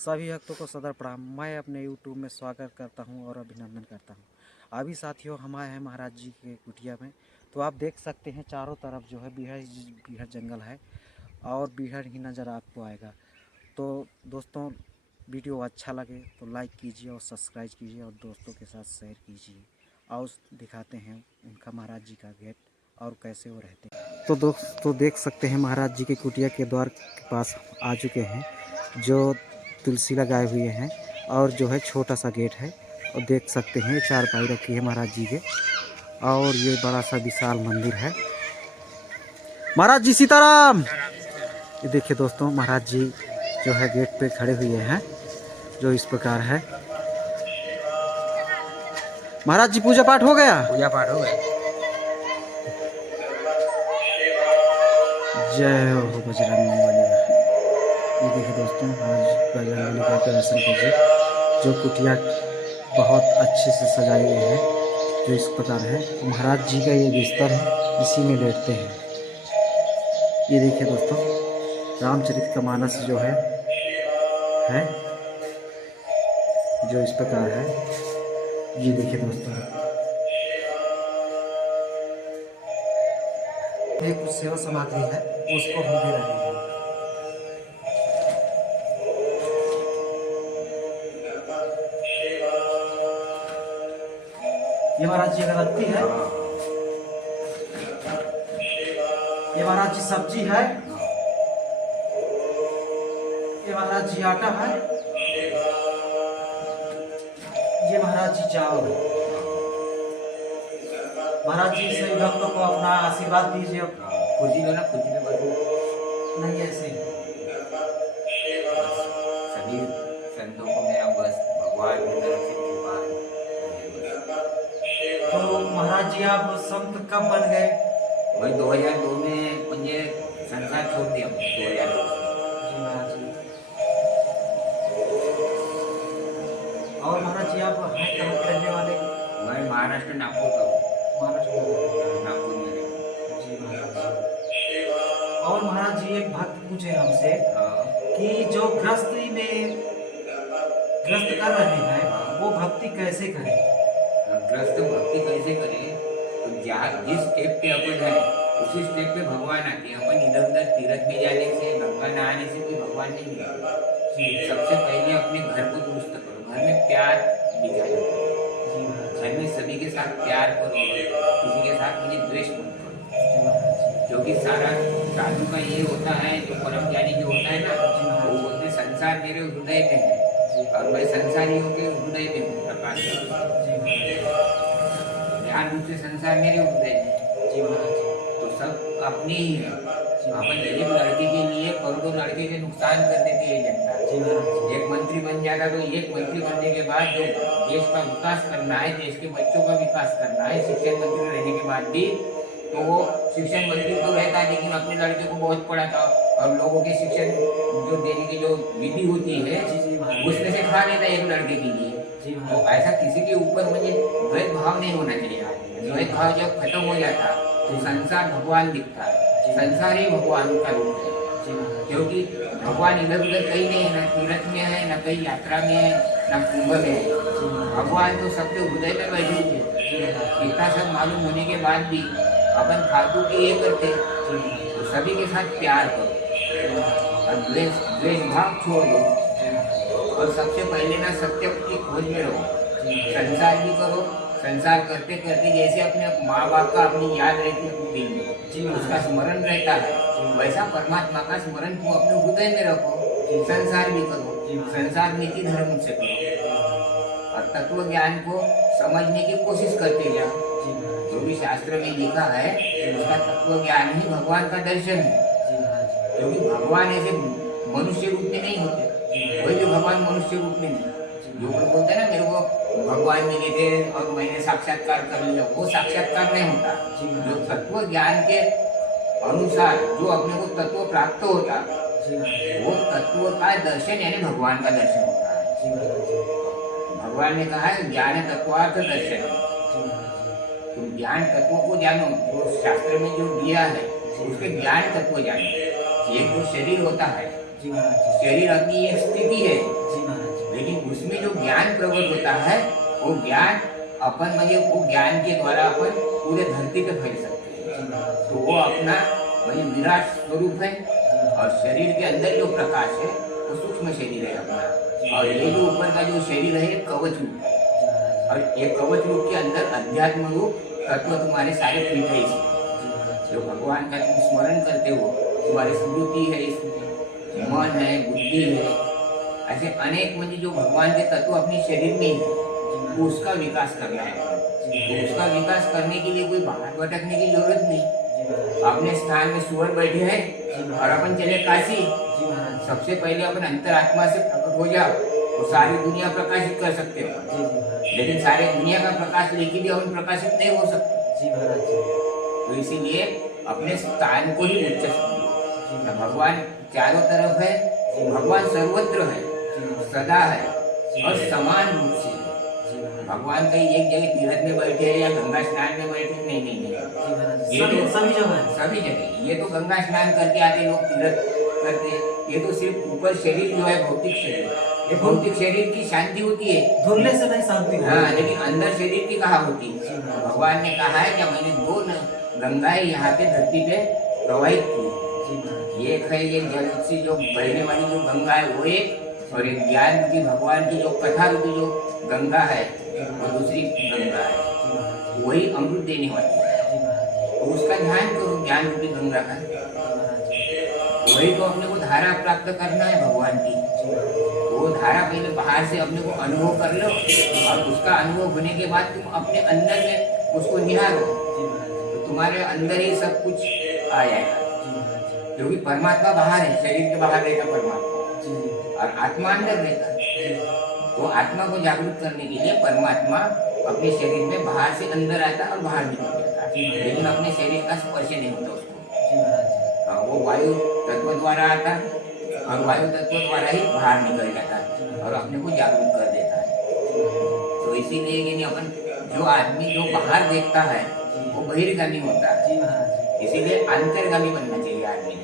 सभी भक्तों को सदर प्रणाम। मैं अपने यूट्यूब में स्वागत करता हूं और अभिनंदन करता हूं। अभी साथियों हम आए हैं महाराज जी के कुटिया में। तो आप देख सकते हैं चारों तरफ जो है बीहड़ जंगल है और बीहड़ ही नज़र आपको आएगा। तो दोस्तों वीडियो अच्छा लगे तो लाइक कीजिए और सब्सक्राइब कीजिए और दोस्तों के साथ शेयर कीजिए। और दिखाते हैं उनका महाराज जी का गेट और कैसे वो रहते हैं। तो दोस्तों देख सकते हैं महाराज जी के कुटिया के द्वार के पास आ चुके हैं, जो तुलसी लगाए हुए हैं और जो है छोटा सा गेट है। और देख सकते हैं चारपाई रखी है महाराज जी के और ये बड़ा सा विशाल मंदिर है। महाराज जी सीताराम। ये देखिए दोस्तों महाराज जी जो है गेट पे खड़े हुए हैं, जो इस प्रकार है। महाराज जी पूजा पाठ हो गया? पूजा पाठ हो गया। जय हो बजरंगबली। ये देखिए दोस्तों आज बजरंगबली का दर्शन कीजिए, जो कुटिया बहुत अच्छे से सजाई हुई है, जो इस प्रकार है। महाराज जी का ये बिस्तर है, इसी में लेटते हैं। ये देखिए दोस्तों रामचरितमानस जो है जो इस प्रकार है। ये देखिए दोस्तों ये कुछ सेवा सामग्री है, उसको हम दे रहे हैं। ये महाराज जी अगरबत्ती है, ये महाराज जी सब्जी है, ये महाराज जी आटा है, ये महाराज जी चावल है। महाराज जी सभी भक्तों को अपना आशीर्वाद दीजिए। खुशी लो ना, खुशी में बदलो। नहीं ऐसे ही सभी संतों को मेरा बस भगवान की तरफ से कृपा है। तो महाराज जी आप संत कब बन गए? वही 2002 में मुझे संसार छोड़ दिया। 2002 जी महाराज जी। और महाराज जी आप हैं कहाँ के रहने वाले? मैं महाराष्ट्र नागपुर का हूँ। महाराष्ट्र में। नागपुर में रहता जी महाराज जी। और महाराज जी एक भक्त पूछे हमसे हूँ। कि जो गृहस्थी में ग्रस्त कर रहे हैं वो भक्ति कैसे करें? ग्रस्त भक्ति कैसे करें? तो जिस स्टेप पे अपन है उसी स्टेप पे भगवान आते हैं। अपन इधर उधर तीर्थ में जाने से, गंगा नहाने से कोई भगवान नहीं मिलता। सबसे पहले अपने घर को दुरुस्त करो, घर में प्यार बिछाओ, घर में सभी के साथ प्यार करो, किसी के साथ मुझे द्वेष मत करो। क्योंकि सारा साधु का ये होता है, जो परम ज्ञानी जो होता है ना, वो बोलते संसार मेरे हृदय में है और मैं संसारियों के हृदय में हूँ। प्रकाश ज्ञान रूप से संसार मेरे हृदय में। जी महाराज जी। तो सब अपने ही है। अपन एक लड़के के लिए करोड़ों लड़के के नुकसान कर देते हैं जनता। जी महाराज जी। एक मंत्री बन जाता तो एक मंत्री बनने के बाद जो देश का विकास करना है, देश के बच्चों का विकास करना है, शिक्षण मंत्री रहने के बाद भी तो वो शिक्षण मंत्री तो रहता है, लेकिन अपने लड़के को बहुत पढ़ाता और लोगों के शिक्षण जो देने की जो विधि होती है उसमें से खा लेता एक लड़के के लिए। तो ऐसा किसी के ऊपर मुझे भेदभाव नहीं होना चाहिए। भेदभाव जब खत्म हो जाता तो संसार भगवान दिखता है। संसार ही भगवान का रूप है। क्योंकि भगवान इधर उधर कहीं नहीं है, ना तीर्थ में है, ना कहीं यात्रा में है, ना कुंभ में है। भगवान तो सबके हृदय में बैठे हुए हैं। इतना सब मालूम होने के बाद भी अपन फालतू के ये करते तो सभी के साथ प्यार करो और द्वेष भाव छोड़ दो। और सबसे पहले ना सत्य की खोज में रहो। संसार भी करो, संसार करते करते जैसे अपने माँ बाप का अपनी याद रहती है अपने दिल में, उसका स्मरण रहता है, वैसा परमात्मा का स्मरण को अपने हृदय में रखो। संसार भी करो, संसार नीति धर्म से करो और तत्व ज्ञान को समझने की कोशिश करते जाओ। जो भी शास्त्र में लिखा है उसका तत्व ज्ञान ही भगवान का दर्शन है। क्योंकि भगवान ऐसे मनुष्य रूप में नहीं होते। वही जो भगवान मनुष्य रूप में नहीं, जो बोलते हैं ना मेरे को भगवान मिले थे और मैंने साक्षात्कार कर लिया, वो साक्षात्कार नहीं होता। जो तत्व ज्ञान के अनुसार जो अपने को तत्व प्राप्त होता वो तत्व का दर्शन यानी भगवान का दर्शन होता है। भगवान ने कहा है ज्ञान तत्वार्थ दर्शन। तुम ज्ञान तत्व को जानो, जो शास्त्र में जो दिया है उसके ज्ञान तत्व जानो। एक जो शरीर होता है, शरीर अपनी एक स्थिति है प्रकट होता है वो ज्ञान अपन म्हणजे वो ज्ञान के द्वारा अपन पूरे धरती पे फैल सकते हैं। तो वो अपना म्हणजे विराट स्वरूप है और शरीर के अंदर जो प्रकाश है वो सूक्ष्म शरीर है अपना, और ये जो ऊपर का जो शरीर है कवच रूप है, और ये कवच रूप के अंदर अध्यात्म रूप तत्व तुम्हारे सारे फिट है इसमें। जो भगवान का तुम स्मरण करते हो, तुम्हारी स्मृति है इसमें, मन है, बुद्धि है, ऐसे अनेक म्हणजे जो भगवान के तत्व अपने शरीर में ही है, तो उसका विकास करना है। तो उसका विकास करने के लिए कोई बाहर भटकने की जरूरत नहीं। अपने स्थान में सुअर बैठे हैं और अपन चले काशी, सबसे पहले अपन अंतरात्मा से प्रकट हो जाओ तो सारी दुनिया प्रकाशित कर सकते हो, लेकिन सारे दुनिया का प्रकाश लेके भी अपन प्रकाशित नहीं हो सकते। तो इसीलिए अपने स्थान को ही उच्च समझो। भगवान चारों तरफ है, भगवान सर्वत्र है, सदा है और समान रूप से है। भगवान कहीं एक जगह तीर्थ में बैठे हैं या गंगा स्नान में बैठे, नहीं नहीं नहीं, ये तो सभी जगह। ये तो गंगा स्नान करके आते लोग तीर्थ करते, ये तो सिर्फ ऊपर शरीर जो है भौतिक शरीर, ये भौतिक शरीर की शांति होती है, धुलने से नहीं शांति। हाँ, लेकिन अंदर शरीर की कहाँ होती है। भगवान ने कहा है कि मैंने दो गंगाएं यहाँ पे धरती पे प्रवाहित की, एक है ये जल से जो बहने वाली जो गंगा है वो एक, और एक ज्ञान रूपी भगवान की जो कथा रूपी जो गंगा है वो दूसरी गंगा है, वही अमृत देने वाली है। तो उसका ध्यान करो, ज्ञान रूपी गंगा का, वही तो अपने को धारा प्राप्त करना है भगवान की। वो धारा पहले बाहर से अपने को अनुभव कर लो, और उसका अनुभव होने के बाद तुम अपने अंदर में उसको निहारो, तो तुम्हारे अंदर ही सब कुछ आ जाएगा। क्योंकि परमात्मा बाहर है, शरीर के बाहर रहता परमात्मा, और आत्मा अंदर रहता है। तो आत्मा को जागरूक करने के लिए परमात्मा अपने शरीर में बाहर से अंदर आता है और बाहर निकल जाता है, लेकिन अपने शरीर का स्पर्श नहीं होता उसको। वो वायु तत्व द्वारा आता है और वायु तत्व द्वारा ही बाहर निकल जाता है और अपने को जागरूक कर देता है। तो इसीलिए अपन जो आदमी जो बाहर देखता है वो बहिर्गामी होता है, इसीलिए अंतर्गामी बनना चाहिए आदमी ने।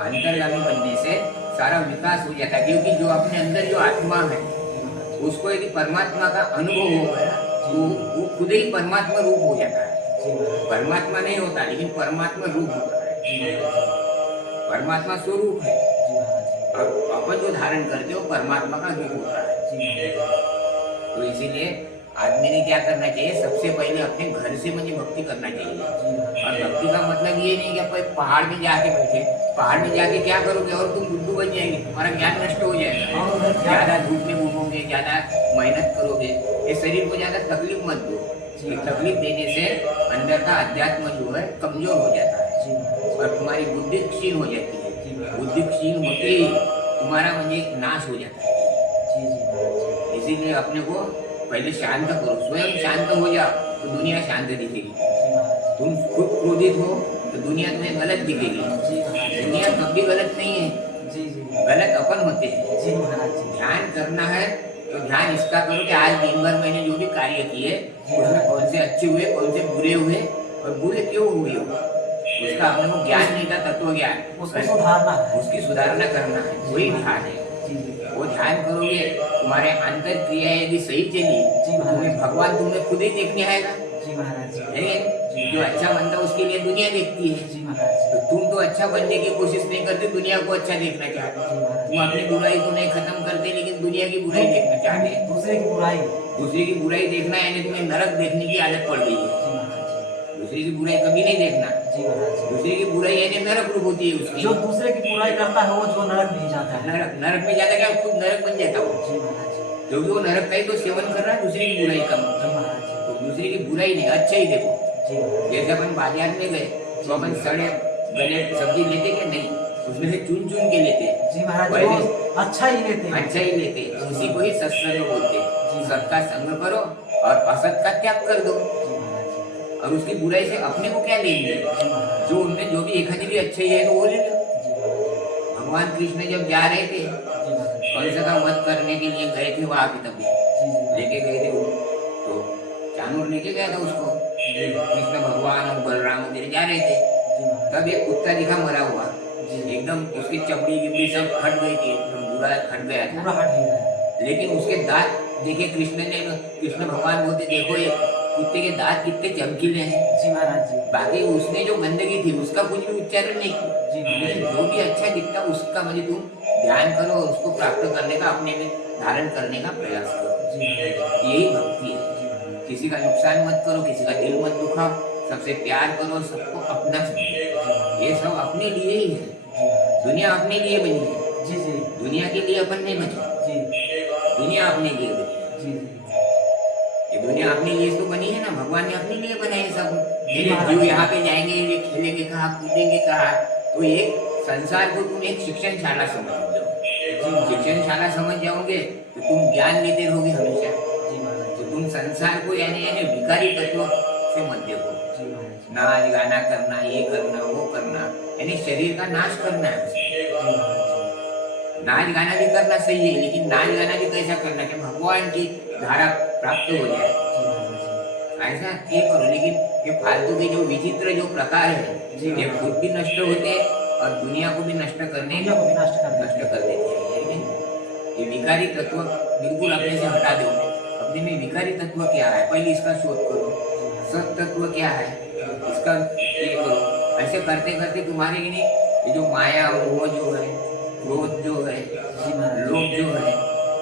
अंतर्गामी बनने से सारा विकास हो जाता है, क्योंकि जो अपने अंदर जो आत्मा है उसको यदि परमात्मा का अनुभव हो गया तो वो खुद ही परमात्मा रूप हो जाता है। परमात्मा नहीं होता, लेकिन परमात्मा रूप होता है। परमात्मा स्वरूप है और अपन जो धारण करते हो परमात्मा का रूप होता है। तो इसीलिए आदमी ने क्या करना चाहिए, सबसे पहले अपने घर से मुझे भक्ति करना चाहिए। और भक्ति का मतलब ये नहीं कि आप पहाड़ में जाके बैठे, पहाड़ में जाके क्या करोगे और तुम बुद्धू बन जाएंगे, तुम्हारा ज्ञान नष्ट हो जाएगा। ज्यादा धूप में घूमोगे, ज्यादा मेहनत करोगे, इस शरीर को ज्यादा तकलीफ मत दो। तकलीफ देने से अंदर का अध्यात्म जो है कमजोर हो जाता है और तुम्हारी बुद्धि क्षीण हो जाती है। बुद्धि क्षीण होते ही तुम्हारा मुझे नाश हो जाता है। इसीलिए अपने को पहले शांत करो, स्वयं शांत हो जाओ तो दुनिया शांत दिखेगी। तुम खुद क्रोधित हो तो दुनिया तुम्हें गलत दिखेगी। दुनिया कभी गलत नहीं है, गलत अपन होते हैं। ध्यान करना है तो ध्यान इसका करो कि आज दिन भर मैंने जो भी कार्य किए उसमें कौन से अच्छे हुए, कौन से बुरे हुए और बुरे क्यों हुए हो, उसका अपने को ज्ञान नहीं था, तत्व ज्ञान, उसकी सुधारना करना है, वही ध्यान है। वो ध्यान करोगे, तुम्हारे अंतर क्रिया यदि सही चली तुम्हें भगवान तुम्हें खुद ही देखने आएगा। जो अच्छा बनता है उसके लिए दुनिया देखती है, तो तुम तो अच्छा बनने की कोशिश नहीं करते, दुनिया को अच्छा देखना चाहते। तुम अपनी बुराई को नहीं खत्म करते, लेकिन दुनिया की बुराई देखना चाहते। दूसरे की बुराई देखना यानी तुम्हें नरक देखने की आदत पड़ गई है। दूसरे की बुराई कभी नहीं देखना। दूसरे की बुराई यानी नरक रूप होती है उसकी। जो दूसरे की बुराई करता है वो जो नरक में जाता है, नरक में जाता क्या, खुद नरक बन जाता वो, क्योंकि वो नरक का ही तो सेवन कर रहा है दूसरे की बुराई का। तो दूसरे की बुराई नहीं, अच्छा ही देखो। जैसे अपन बाजार में गए तो अपन सड़े गले सब्जी लेते क्या नहीं, उसमें से चुन चुन के लेते। जी महाराज, अच्छा ही लेते, उसी को ही सत्संग बोलते। सत का संग करो और असत का त्याग कर दो। और उसकी बुराई से अपने को क्या लेंगे, जो उनमें जो भी एक भी अच्छे है तो वो ले लो। भगवान कृष्ण जब जा रहे थे कंस का वध करने के लिए गए थे वहां पे, तभी लेके गए थे वो, तो चानूर लेके गया था उसको। कृष्ण भगवान और बलराम वगैरह जा रहे थे, तब एक कुत्ता दिखा मरा हुआ, एकदम उसकी चमड़ी गिमड़ी सब हट गई थी, एकदम पूरा हट गया था। लेकिन उसके दांत देखिए, कृष्ण भगवान बोलते देखो ये कुत्ते के दांत कितने चमकीले हैं। जी महाराज जी। बाकी उसने जो गंदगी थी उसका कुछ भी उच्चारण नहीं किया। जी महाराज। लेकिन जो भी अच्छा दिखता उसका तुम ध्यान करो और उसको प्राप्त करने का, अपने में धारण करने का प्रयास करो। यही भक्ति है। किसी का नुकसान मत करो, किसी का दिल मत दुखाओ, सबसे प्यार करो, सबको अपना समझो। ये सब अपने लिए ही है। दुनिया अपने लिए बनी है। जी जी। दुनिया के लिए अपन नहीं बने। दुनिया अपने लिए बनी है। जी। ये दुनिया अपने लिए तो बनी है ना, भगवान ने अपने लिए बनाए सब। मेरे जीव यहाँ पे जाएंगे, ये खेलेंगे कहाँ, कूदेंगे कहाँ। तो एक संसार को तुम एक शिक्षण शाला समझ लो। शिक्षण शाला समझ जाओगे तो तुम ज्ञान लेते रहोगे हमेशा। तो तुम संसार को यानी विकारी तत्व से मत देखो। नाच गाना करना, ये करना, वो करना, यानी शरीर का नाश करना है। नाच गाना भी करना सही है, लेकिन नाच गाना भी कैसा करना कि भगवान की धारा प्राप्त हो जाए, ऐसा ये करो। लेकिन ये फालतू के जो विचित्र जो प्रकार है, ये खुद भी नष्ट होते हैं और दुनिया को भी नष्ट करने नष्ट कर देते हैं। ये विकारी तत्व बिल्कुल अपने से हटा दो। अपने में विकारी तत्व क्या है, पहले इसका शोध करो। सत तत्व क्या है, इसका ये करो। ऐसे करते करते तुम्हारे ये जो माया, मोह जो है, क्रोध जो है, लोभ जो है,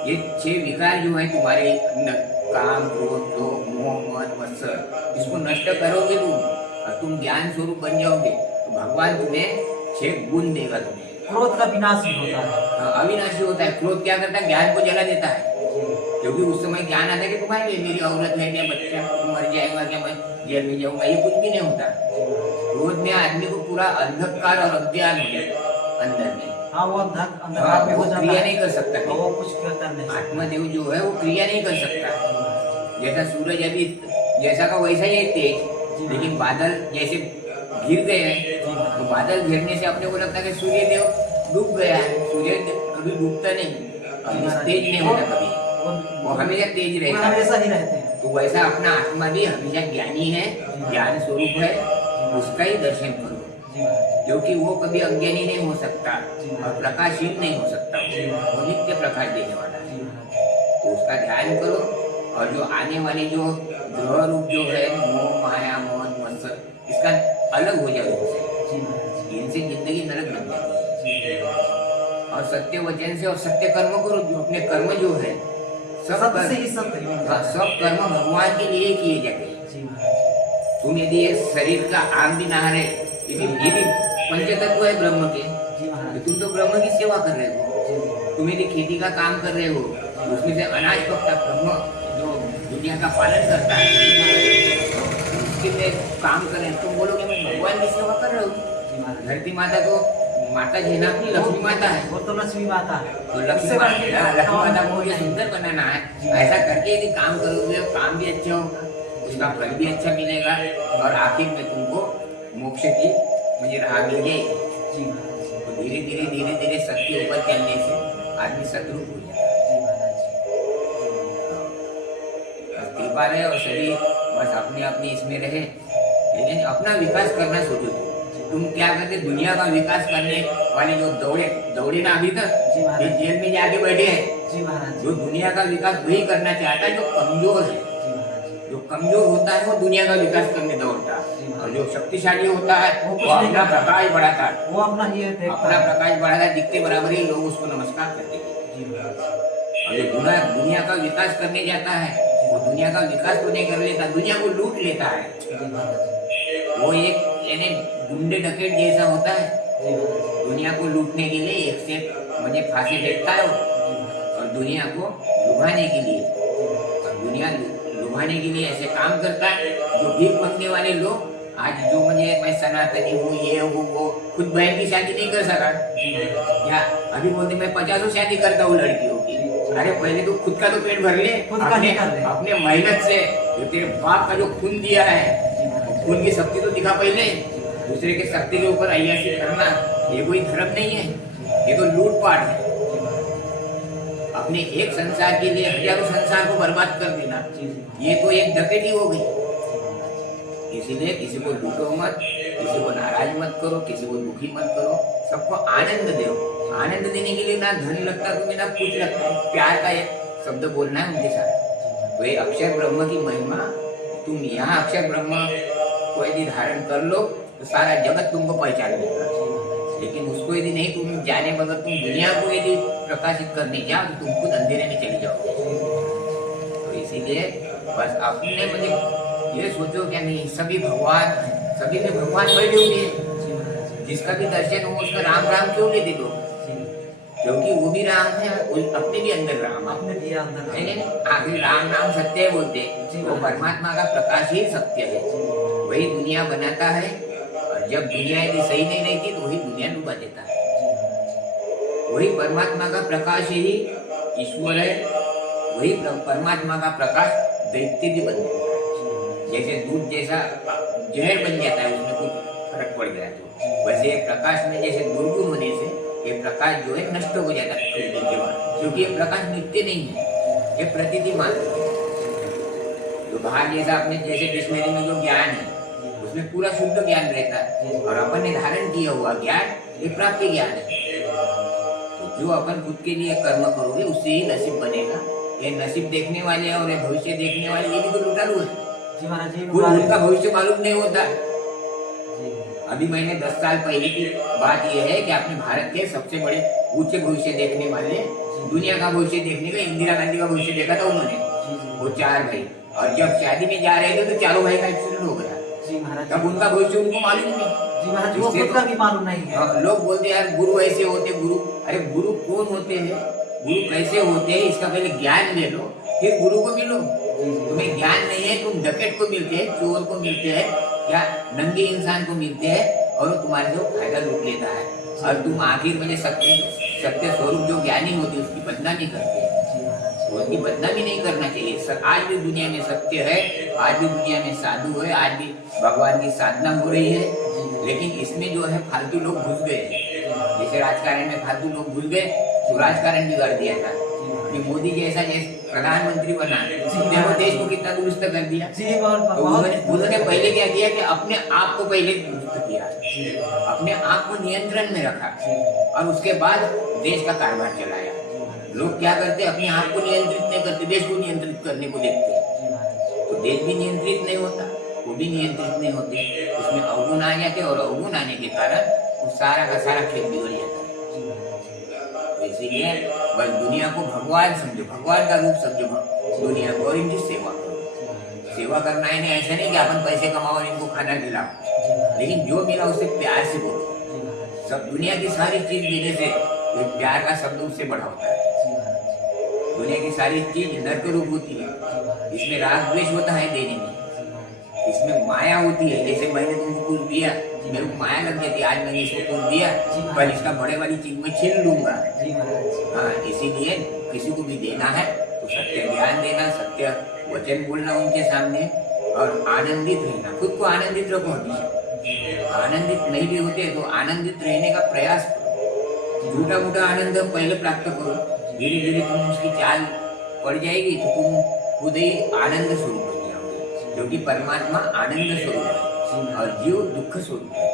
ये 6 विकार जो है तुम्हारे अंदर, काम, क्रोध, लोभ, मोह, मद, मत्सर, इसको नष्ट करोगे तुम और तुम ज्ञान स्वरूप बन जाओगे तो भगवान तुम्हें 6 गुण देगा। तुम्हें क्रोध का विनाशी होता है। अविनाशी होता है। क्रोध क्या करता है, ज्ञान को जला देता है। क्योंकि उस समय ज्ञान आता है कि तुम्हारे लिए मेरी औरत है क्या, बच्चा मर जाएगा क्या, मैं जेल में जाऊंगा, ये कुछ भी नहीं होता। क्रोध में आदमी को पूरा अंधकार और अज्ञान हो जाता अंदर में। हाँ, वो अंधकार में वो हो जाता क्रिया है। नहीं कर सकता, वो कुछ करता नहीं। आत्मदेव जो है वो क्रिया नहीं कर सकता। जैसा सूरज अभी जैसा का वैसा ही है तेज, लेकिन बादल जैसे घिर गए हैं तो बादल घिरने से अपने को लगता है कि सूर्य देव डूब गया है। सूर्य कभी डूबता नहीं, तेज नहीं होता कभी, वो हमेशा तेज रहता है, हमेशा ही रहते हैं। तो वैसा अपना आत्मा भी हमेशा ज्ञानी है, ज्ञान स्वरूप है, उसका ही दर्शन करो। क्योंकि वो कभी अज्ञानी नहीं हो सकता और प्रकाशहीन नहीं हो सकता, वो नित्य प्रकाश देने वाला है। तो उसका ध्यान करो और जो आने वाले जो ग्रह रूप जो है, मोह, माया, मद, मत्सर, इसका अलग हो जाओ इनसे जिंदगी नरक बन जाती है। और सत्य वचन से और सत्य कर्म करो। जो अपने कर्म जो है सब कर्म भगवान के लिए किए जाते हैं। तुम यदि ये शरीर का आंग भी ना रहे, ये भी पंचतत्व है ब्रह्म के, तो तुम तो ब्रह्म की सेवा कर रहे हो। तुम यदि खेती का काम कर रहे हो, उसमें से अनाज पकता, ब्रह्म जो दुनिया का पालन करता है, उसके लिए काम कर रहे हैं। तुम बोलोगे मैं भगवान की सेवा कर रहा हूँ। धरती माता तो माता जी ना, अपनी लक्ष्मी माता है, वो तो लक्ष्मी माता है। तो लक्ष्मी माता को ये सुंदर बनाना है। ऐसा करके यदि काम करोगे, काम भी अच्छा होगा, उसका फल भी अच्छा मिलेगा और आखिर में तुमको मोक्ष की मुझे राह मिल जाएगी। तो धीरे धीरे सत्य ऊपर चलने से आदमी सतरूप हो जाता है। कृपा रहे और सभी बस अपने अपने इसमें रहे, लेकिन अपना विकास करना सोचो। तुम क्या करते, दुनिया का विकास करने वाले जो दौड़े ना अभी तक, ये जेल में जाके बैठे हैं। जो दुनिया का विकास वही करना चाहता है जो कमजोर है। जो कमजोर होता है वो दुनिया का विकास करने दौड़ता है, और जो शक्तिशाली होता है वो अपना प्रकाश बढ़ाता है। वो अपना प्रकाश बढ़ाता है, दिखते बराबर ही लोग उसको नमस्कार करते हैं। और जो दुनिया का विकास करने जाता है वो दुनिया का विकास तो नहीं कर लेता, दुनिया को लूट लेता है। वो एक यानी गुंडे डकैत जैसा होता है, दुनिया को लूटने के लिए एक से मुझे फांसी देता है और दुनिया को लुभाने के लिए, दुनिया लुभाने के लिए ऐसे काम करता है। जो भीख मांगने वाले लोग आज जो मुझे मैं सनातनी हूँ, ये हूँ, वो खुद बहन की शादी नहीं कर सका, या अभी बोलते मैं 50 शादी करता हूँ लड़कियों की। अरे पहले तो खुद का तो पेट भर ले, अपने मेहनत से, जो तेरे बाप का जो खून दिया है, खून की शक्ति तो दिखा पहले। दूसरे के शक्ति के ऊपर अय्यासी करना ये कोई धर्म नहीं है, ये तो लूटपाट है। अपने एक संसार के लिए हजारों संसार को बर्बाद कर देना, ये तो एक डकैती हो गई। इसीलिए किसी को लूटो मत, किसी को नाराज मत करो, किसी को दुखी मत करो, सबको आनंद दो। आनंद देने के लिए ना धन लगता तुम्हें, ना कुछ लगता। प्यार का शब्द बोलना है उनके साथ। तो ये अक्षर ब्रह्म की महिमा, तुम यहाँ अक्षर ब्रह्म को यदि धारण कर लो तो सारा जगत तुमको पहचान लेगा। लेकिन उसको यदि नहीं तुम जाने बगैर तुम दुनिया को यदि प्रकाशित करने जाओ तो तुम खुद अंधेरे में चले जाओगे। तो इसीलिए बस अपने मुझे ये सोचो क्या नहीं, सभी भगवान, सभी में भगवान बैठे हुए हैं। जिसका भी दर्शन हो उसका राम राम क्यों लेते लोग? क्योंकि वो भी राम है, अपने भी अंदर राम है। आखिर राम नाम सत्य बोलते, वो परमात्मा का प्रकाश ही सत्य है। वही दुनिया बनाता है, और जब दुनिया यदि सही नहीं रहती तो वही दुनिया डुबा देता है। वही परमात्मा का प्रकाश ही ईश्वर है, वही परमात्मा का प्रकाश दैत्य भी बन जाता है। जैसे दूध जैसा जहर बन जाता है, उसमें कुछ फर्क पड़ गया तो वैसे प्रकाश में जैसे दुर्गुण होने से ये प्रकाश जो है नष्ट हो जाता है के बाद, क्योंकि ये प्रकाश नित्य नहीं है, ये प्रतिदिन मात्र है। तो बाहर जैसा अपने जैसे डिक्शनरी में जो ज्ञान है उसमें पूरा शुद्ध ज्ञान रहता है, और अपन ने धारण किया हुआ ज्ञान ये प्राप्त ज्ञान है। तो जो अपन खुद के लिए कर्म करोगे उससे ही नसीब बनेगा। ये नसीब देखने वाले और ये भविष्य देखने वाले ये भी तो लुटारू है। उनका भविष्य मालूम नहीं होता। अभी मैंने 10 साल पहले की बात यह है कि अपने भारत के सबसे बड़े ऊंचे भविष्य देखने वाले, दुनिया का भविष्य देखने का इंदिरा गांधी का भविष्य देखा था उन्होंने, वो 4 भाई। और जब शादी में जा रहे थे तो चारों भाई का एक्सीडेंट हो गया। तब उनका भविष्य उनको मालूम नहीं, वो खुद का भी मालूम नहीं है। लोग बोलते यार गुरु ऐसे होते, गुरु, अरे गुरु कौन होते हैं, गुरु कैसे होते हैं, इसका पहले ज्ञान ले लो फिर गुरु को मिलो। तुम्हें ज्ञान नहीं है, तुम डकैत को मिलते हैं, चोर को मिलते हैं, या नंगे इंसान को मिलते हैं, और वो तुम्हारे से फायदा लूट लेता है। और तुम आखिर में सत्य स्वरूप जो ज्ञानी होती है उसकी बदनामी करते हैं। उसकी बदनामी नहीं करना चाहिए। आज भी दुनिया में सत्य है, आज भी दुनिया में साधु है, आज भी भगवान की साधना हो रही है, लेकिन इसमें जो है फालतू लोग घुस गए हैं। जैसे राजकारण में फालतू लोग घुस गए तो राजकारण बिगाड़ दिया था। मोदी जैसा प्रधानमंत्री बना, उसने वो देश को कितना दुरुस्त कर दिया। तो उन्होंने पहले क्या किया कि अपने आप को पहले दुरुस्त किया, अपने आप को नियंत्रण में रखा, और उसके बाद देश का कारोबार चलाया। लोग क्या करते, अपने आप को नियंत्रित नहीं करते, देश को नियंत्रित करने को देखते। तो देश भी नियंत्रित नहीं होता, वो भी नियंत्रित नहीं होते, उसमें अवगुण आ जाते, और अवगुण आने के कारण वो सारा का सारा खेल बिगड़ जाता है। तो इसीलिए बस दुनिया को भगवान समझो, भगवान का रूप समझो दुनिया को, और इनकी सेवा करो। सेवा करना है नहीं, ऐसा नहीं कि अपन पैसे कमाओ और इनको खाना खिलाओ, लेकिन जो मिला उससे प्यार से बोलो। सब दुनिया की सारी चीज देने से प्यार का शब्द उससे बड़ा होता है। दुनिया की सारी चीज नरक रूप होती है, इसमें राग द्वेष होता है देने में, इसमें माया होती है। जैसे मैंने तुमको कुछ दिया, मेरे को माया लग जाती है, आज मैंने इसको कुछ दिया पर इसका बड़े वाली चीज में छीन लूंगा। हाँ, इसीलिए किसी को भी देना है तो सत्य ज्ञान देना, सत्य वचन बोलना उनके सामने, और आनंदित रहना, खुद को आनंदित रखो। आनंदित नहीं भी होते तो आनंदित रहने का प्रयास करो। झूठा मूठा आनंद पहले प्राप्त करो, धीरे धीरे तुम उसकी चाल पड़ जाएगी तो तुम खुद ही आनंद स्वरूप बन जाओगे, क्योंकि परमात्मा आनंद स्वरूप है और जीव दुख स्वरूप है,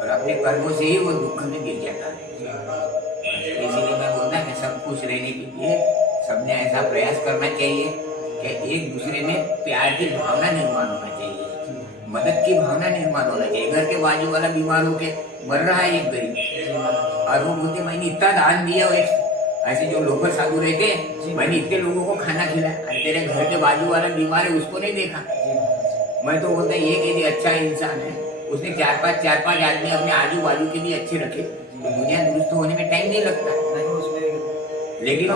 और अपने कर्मों से ही वो दुख में गिर जाता है। इसीलिए मैं बोलता कि सब खुश रहने के लिए सबने ऐसा प्रयास करना चाहिए कि एक दूसरे में प्यार की भावना निर्माण होना चाहिए, मदद की भावना निर्माण होना चाहिए। घर के बाजू वाला बीमार होके मर रहा है एक गरीब, और वो बोलते मैंने इतना दान दिया, ऐसे जो लोग साधु रहते मैंने इतने लोगों को खाना खिलाया, तेरे घर के बाजू वाला बीमार है उसको नहीं देखा। मैं तो बोलता ये कि अच्छा इंसान है, उसने चार पांच आदमी अपने आजू बाजू के भी अच्छे रखे तो दुनिया दुरुस्त होने में टाइम नहीं लगता। लेकिन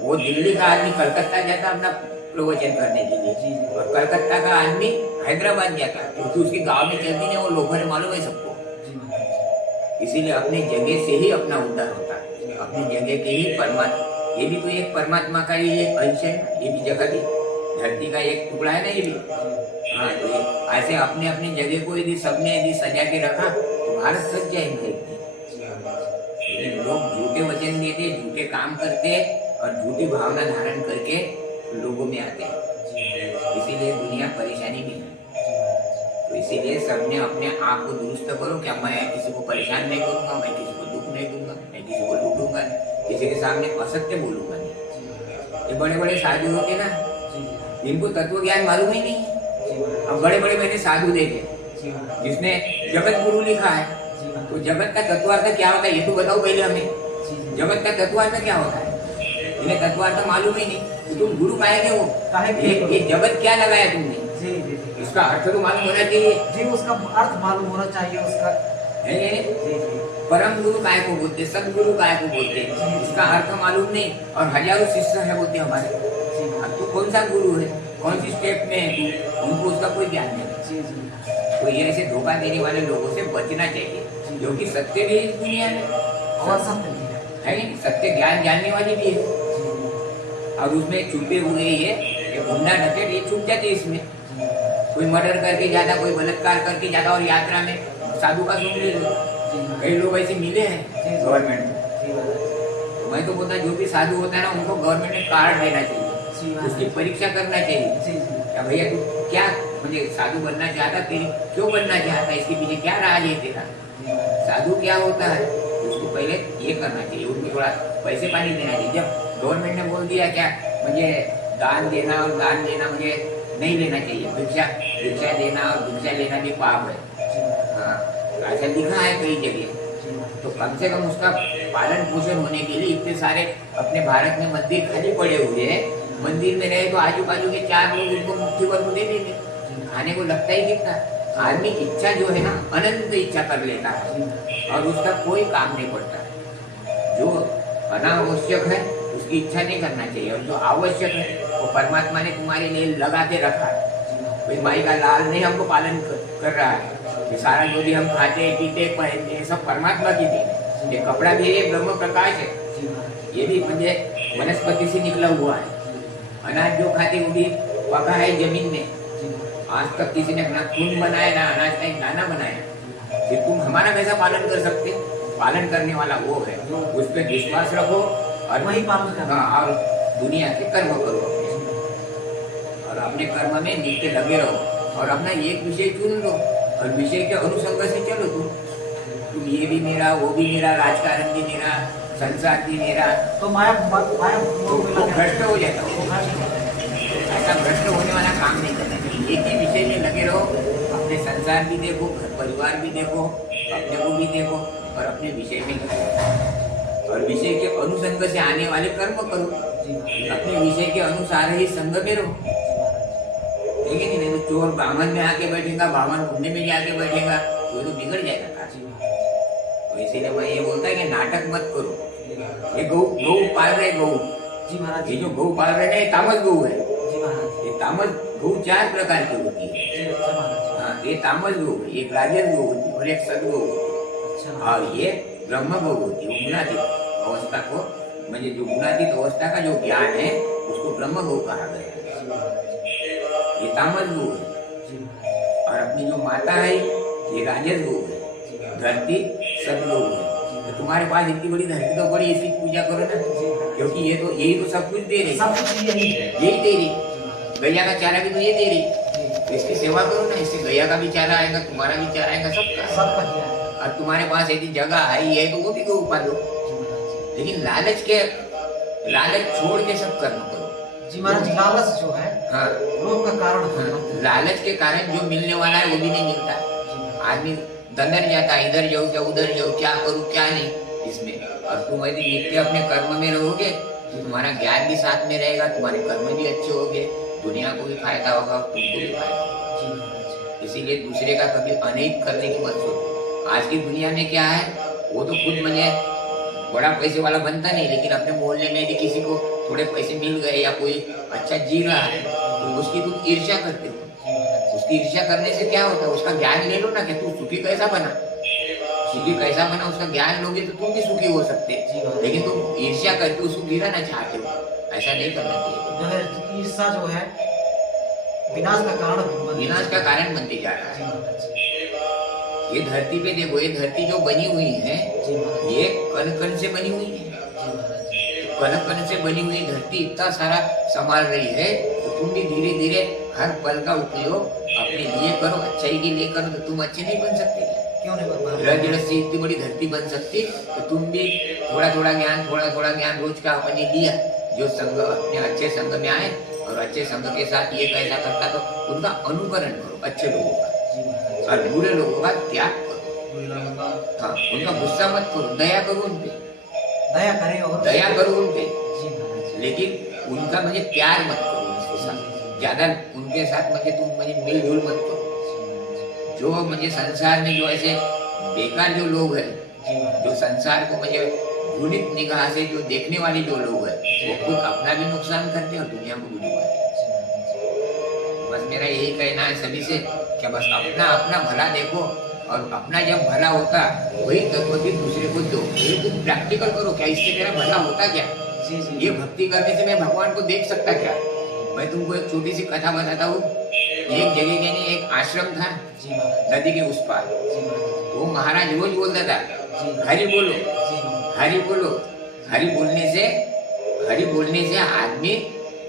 वो दिल्ली का आदमी कलकत्ता जाता अपना प्रवचन करने के लिए, और कलकत्ता का आदमी हैदराबाद जाता, क्योंकि उसके गांव में चलती नहीं, वो लोगों ने मालूम है सबको। इसीलिए अपने जगह से ही अपना उद्धार होता है, अपनी जगह के ही परमात्मा, ये भी तो एक परमात्मा का ही एक अंश है, ये भी जगह भी धरती का एक टुकड़ा है ना ये भी। हाँ, तो ऐसे अपने अपनी जगह को यदि सबने यदि सजा के रखा तो भारत सज जाएंगे। लेकिन लोग झूठे वचन देते, झूठे काम करते और झूठी भावना धारण करके लोगों में आते हैं, इसीलिए दुनिया परेशानी में है। तो इसीलिए सबने अपने आप को दुरुस्त करो, क्या मैं किसी को परेशान नहीं करूंगा, मैं किसी को दुख नहीं दूंगा, मैं किसी को लूटूंगा नहीं, किसी के सामने असत्य बोलूंगा नहीं। ये बड़े बड़े साधु होते ना, जी जी इनको तत्व ज्ञान मालूम ही नहीं है। जी महाराज, अब बड़े बड़े मैंने साधु देखे, जी महाराज, जिसने जगत गुरु लिखा है, जी महाराज, तो जगत का तत्वार्थ क्या होता है ये तो बताओ पहले हमें। जी जी जगत का तत्वार्थ क्या होता है, इन्हें तत्वार्थ मालूम ही नहीं, तो तुम गुरु काहे के हो? काहे के हो? ये जगत क्या लगाया तुमने, जी जी जी इसका अर्थ तो मालूम होना चाहिए। जी, उसका अर्थ मालूम होना चाहिए उसका। है ये? जी जी परम गुरु काय को बोलते, सदगुरु काय को बोलते, इसका अर्थ मालूम नहीं, और हजारों शिष्य है बोलते हमारे। जी अब तू कौन सा गुरु है, कौन सी स्टेप में है तू, उनको उसका कोई ज्ञान नहीं। जी जी तो ये ऐसे धोखा देने वाले लोगों से बचना चाहिए, क्योंकि सत्य भी इस दुनिया में और सत्य भी है। है, सत्य ज्ञान जानने वाली भी है, और उसमें छुपे हुए ये गुंडा डकैत ये छुप जाते इसमें। कोई मर्डर करके जाता, कोई बलात्कार करके जाता, और यात्रा में साधु का सुन ले लो। कई लोग ऐसे मिले हैं गवर्नमेंट में। तो मैं तो बोलता जो भी साधु होता है ना, उनको गवर्नमेंट ने कार्ड देना चाहिए, उसकी परीक्षा करना चाहिए। क्या भैया तू क्या मुझे साधु बनना चाहता, तेरी क्यों बनना चाहता, इसके पीछे क्या राज है तेरा, साधु क्या होता है, उसको पहले ये करना चाहिए, उनको थोड़ा पैसे पानी देना चाहिए। जब गवर्नमेंट ने बोल दिया क्या मुझे दान देना, और दान देना मुझे नहीं लेना चाहिए, भिक्षा देना और भिक्षा लेना भी पाप है, हाँ ऐसा लिखा है कई जगह, तो कम से कम उसका पालन पोषण होने के लिए इतने सारे अपने भारत में मंदिर खाली पड़े हुए हैं, मंदिर में रहे तो आजू बाजू के 4 लोग उनको मुट्ठी भर को दे देंगे, खाने को लगता ही कितना। आदमी इच्छा जो है ना अनंत इच्छा कर लेता है, और उसका कोई काम नहीं पड़ता। जो अनावश्यक है उसकी इच्छा नहीं करना चाहिए, और जो आवश्यक है वो परमात्मा ने तुम्हारे लिए लगा के रखा है। कोई माई का लाल नहीं हमको पालन कर रहा है, ये सारा जो भी हम खाते पीते पहनते हैं सब परमात्मा की देन है। ये कपड़ा भी है, ब्रह्म प्रकाश है, ये भी मुझे वनस्पति से निकला हुआ है। अनाज जो खाते वो भी पका है जमीन में, आज तक किसी ने अपना खून बनाया ना अनाज का एक दाना बनाया। फिर तुम हमारा कैसा पालन कर सकते? पालन करने वाला वो है, उस पर विश्वास रखो और वही पालन करना। हाँ, और दुनिया के कर्म करो और अपने कर्म में नित्य लगे रहो, और अपना एक विषय चुन लो और विषय के अनुसंग से चलो। तुम ये भी मेरा, वो भी मेरा, राजकारण भी मेरा, संसार भी मेरा, तो माया तो भ्रष्ट हो जाता हो। ऐसा भ्रष्ट होने वाला काम नहीं करना चाहिए। एक ही विषय में लगे रहो, अपने संसार भी देखो, घर परिवार भी देखो, अपने को भी देखो, और अपने विषय में लगे, और विषय के अनुसंग से आने वाले कर्म करो। अपने विषय के अनुसार ही संग में रहो, ठीक है नहीं? तो चोर ब्राह्मण में आके बैठेगा, ब्राह्मण घूमने में जाके बैठेगा, तो बिगड़ जाएगा काज। तो इसीलिए मैं ये बोलता है कि नाटक मत करो। ये गौ पाल रहे, गौ जी महाराज, ये जो गौ पाल रहे हैं तामस गौ है। जी महाराज, ये तामस गौ 4 प्रकार की होती है। जी अच्छा महाराज, हाँ, ये तामस गौ है, एक राजस गौ होती है और एक सदगौ होती है, अच्छा और ये ब्रह्म गौ होती है। गुणातीत अवस्था को, म्हणजे जो गुणातीत अवस्था का जो ज्ञान है उसको ब्रह्म गौ कहा गया है। ये तामस गौ है, और अपनी जो माता है ये राजस गौ है, धरती सदगौ है। तो तुम्हारे पास इतनी बड़ी धरती तो बड़ी, इसकी पूजा करो ना, क्योंकि ये तो यही तो सब कुछ दे रही, सब कुछ यही है। यही दे रही। गैया का चारा भी तो ये दे रही, तो इसकी सेवा करो ना, इससे गैया का भी चारा आएगा, तुम्हारा भी चारा आएगा, सबका। सबका किया है। और तुम्हारे पास यदि जगह है ये तो वो भी गौ पालो, लेकिन लालच छोड़ के सब कर्म करो। जी महाराज, लालच जो है हाँ, रोग का कारण है। लालच के कारण जो मिलने वाला है वो भी नहीं मिलता। आदमी दंदन जाता है, इधर जाऊँ क्या उधर जाऊँ, क्या करूँ क्या नहीं इसमें। और तुम यदि नित्य अपने कर्म में रहोगे तो तुम्हारा ज्ञान भी साथ में रहेगा, तुम्हारे कर्म भी अच्छे होंगे, दुनिया को भी फायदा होगा, तुमको भी फायदा होगा। इसीलिए दूसरे का कभी अनहित करने की मत सोचो। आज की दुनिया में क्या है, वो तो खुद मुझे बड़ा पैसे वाला बनता नहीं, लेकिन अपने मोहल्ले में यदि किसी को थोड़े पैसे मिल गए या कोई अच्छा जी रहा है तो उसकी तुम ईर्ष्या करते हो। उसकी ईर्ष्या करने से क्या होता है, उसका ज्ञान ले लो ना कि तू सुखी कैसा बना, सुखी कैसा बना, उसका ज्ञान लोगे तो तुम भी सुखी हो सकते। लेकिन तुम ईर्ष्या करके उसको गिराना चाहते हो, ऐसा नहीं करना चाहिए। ईर्ष्या जो है विनाश का कारण, विनाश का कारण बनते जा रहा है। ये धरती पे देखो, ये धरती जो बनी हुई है ये कण कण से बनी हुई है। कण कण से बनी हुई धरती इतना सारा संभाल रही है, तो तुम भी धीरे धीरे हर पल का उपयोग अपने लिए करो, अच्छाई के लिए करो, तो तुम अच्छे नहीं बन सकते? क्यों नहीं बन रज रज से इतनी बड़ी धरती बन सकती, तो तुम भी थोड़ा थोड़ा ज्ञान रोज का अपने लिया, जो संग अपने अच्छे संग में आए और अच्छे संग के साथ ये कैसा करता तो उनका अनुकरण करो अच्छे लोगों का, और बुरे लोगों का त्याग करो। हाँ, उनका गुस्सा मत करो, दया करो उन पे, दया करो उन पे, लेकिन उनका मुझे प्यार मत करो उनके साथ ज्यादा, उनके साथ मुझे तुम मुझे मिलजुल मत करो। जो मुझे संसार में जो ऐसे बेकार जो लोग हैं, जो संसार को मुझे घृणित निगाह से जो देखने वाले जो लोग हैं, वो खुद अपना भी नुकसान करते हैं और दुनिया को भी डुबाते हैं। बस मेरा यही कहना है सभी से कि बस अपना अपना भला देखो, और अपना जब भला होता वही तत्व भी दूसरे को दो। ये तुम प्रैक्टिकल करो, क्या इससे मेरा भला होता क्या? ये भक्ति करने से मैं भगवान को देख सकता क्या? मैं तुमको एक छोटी सी कथा बताता हूँ। एक जगह के नहीं एक आश्रम था नदी के उस पार। वो महाराज रोज बोलता था हरि बोलो, हरि बोलो। हरि बोलने से आदमी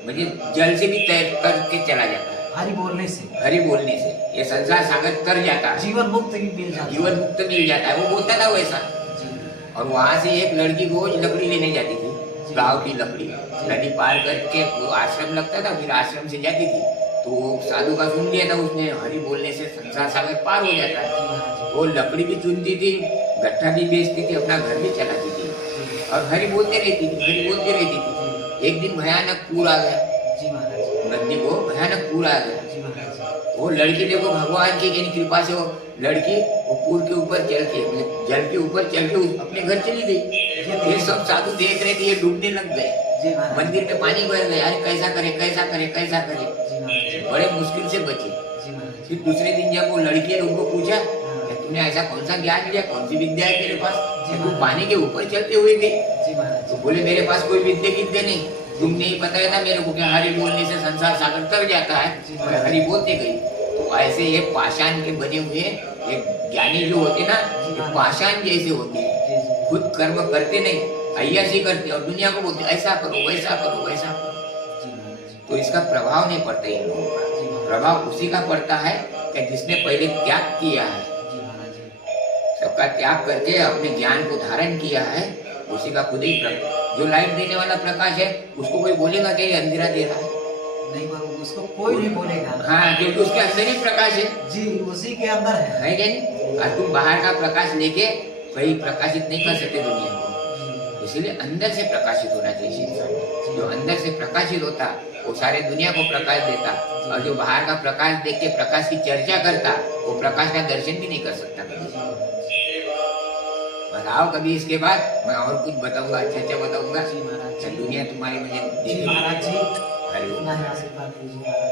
मुझे जल से भी तैर करके चला जाता है। हरि बोलने से ये संसार सागर तर जाता है, जीवन मुक्त मिल जाता है। वो बोलता था वैसा। और वहां से एक लड़की रोज लकड़ी लेने जाती थी, गाँव की लकड़ी, नदी पार करके वो आश्रम लगता था, फिर आश्रम से जाती थी। तो साधु का सुन लिया था उसने, हरि बोलने से संसार सागर पार हो जाता है। वो लकड़ी भी चुनती थी, गट्ठा भी बेचती थी, अपना घर भी चलाती थी, और हरि बोलती रहती थी। एक दिन भयानक पूर आ गया, नदी को भयानक पूर आ गया। वो लड़की देखो भगवान की कृपा से वो लड़की वो पुल के ऊपर चल के, जल के ऊपर चल के अपने घर चली गई। ये सब साधु देख रहे थे, ये डूबने लग गए, मंदिर में पानी भर गए। अरे कैसा करे, बड़े मुश्किल से बचे। फिर दूसरे दिन जब वो लड़की है उनको पूछा तूने ऐसा कौन सा ज्ञान लिया, कौन सी विद्या है तेरे पास, तू पानी के ऊपर चलते हुए गई? तो बोले मेरे पास कोई विद्या नहीं, तुमने ही बताया था मेरे को कि हरि बोलने से संसार सागर तर जाता है, और हरि बोलते गई। तो ऐसे ये पाषाण के बने हुए ये ज्ञानी जो होते ना, ये पाषाण जैसे होते हैं, खुद कर्म करते नहीं, अय्यासी करते और दुनिया को बोलते ऐसा करो वैसा करो। तो इसका प्रभाव नहीं पड़ता, इन लोगों का प्रभाव उसी का पड़ता है कि जिसने पहले त्याग किया है, सबका त्याग करके अपने ज्ञान को धारण किया है, उसी का खुद ही जो लाइट देने वाला प्रकाश है, उसको कोई बोलेगा कि अंधेरा दे रहा है? नहीं, उसको कोई नहीं बोलेगा। हाँ, क्योंकि उसके अंदर ही प्रकाश है जी, उसी के अंदर है क्या नहीं? और तुम बाहर का प्रकाश लेके कहीं प्रकाशित नहीं कर सकते दुनिया को, इसीलिए अंदर से प्रकाशित होना चाहिए इंसान। जो अंदर से प्रकाशित होता वो सारे दुनिया को प्रकाश देता, और जो बाहर का प्रकाश देख के प्रकाश की चर्चा करता वो प्रकाश का दर्शन भी नहीं कर सकता। बताओ कभी इसके बाद मैं और कुछ बताऊंगा, अच्छा बताऊंगा। दुनिया तुम्हारी मुझे महाराज जी,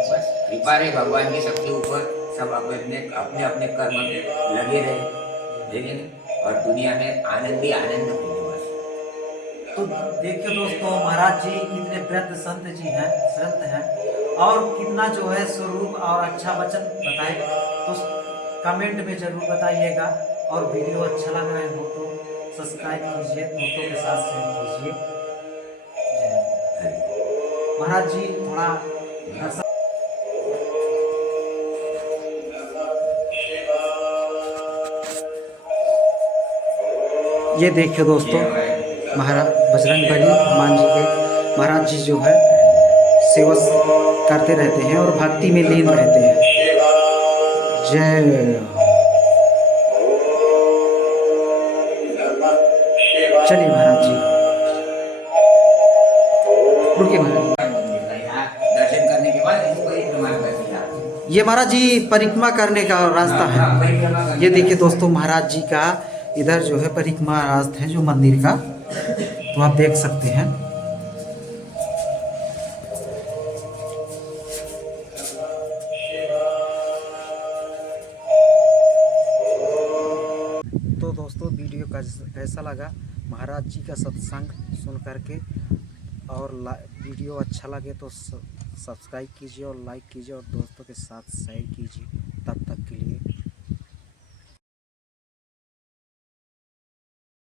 बस कृपा रहे भगवान की सबके ऊपर, सब अपने अपने कर्म में लगे रहे, लेकिन और दुनिया में आनंद ही आनंद मिले बस। तो देखिए दोस्तों, महाराज जी कितने वृद्ध संत हैं और कितना जो है स्वरूप और अच्छा वचन बताए। तो कमेंट में जरूर बताइएगा, और वीडियो अच्छा लग रहा हो तो सब्सक्राइब कीजिए, दोस्तों के साथ शेयर कीजिए। महाराज जी थोड़ा ये देखिए दोस्तों, महाराज बजरंगबली हनुमान जी के महाराज जी जो है सेवा करते रहते हैं और भक्ति में लीन रहते हैं। जय। चलिए महाराज जी, रुकिए महाराज। दर्शन करने के बाद इसको परिक्रमा करना, ये महाराज जी परिक्रमा करने का रास्ता है। ये देखिए दोस्तों, महाराज जी का इधर जो है परिक्रमा रास्ता है जो मंदिर का, तो आप देख सकते हैं। तो दोस्तों वीडियो कैसा लगा, महाराज जी का सत्संग सुन करके, और वीडियो अच्छा लगे तो सब्सक्राइब कीजिए और लाइक कीजिए और दोस्तों के साथ शेयर कीजिए। तब तक के लिए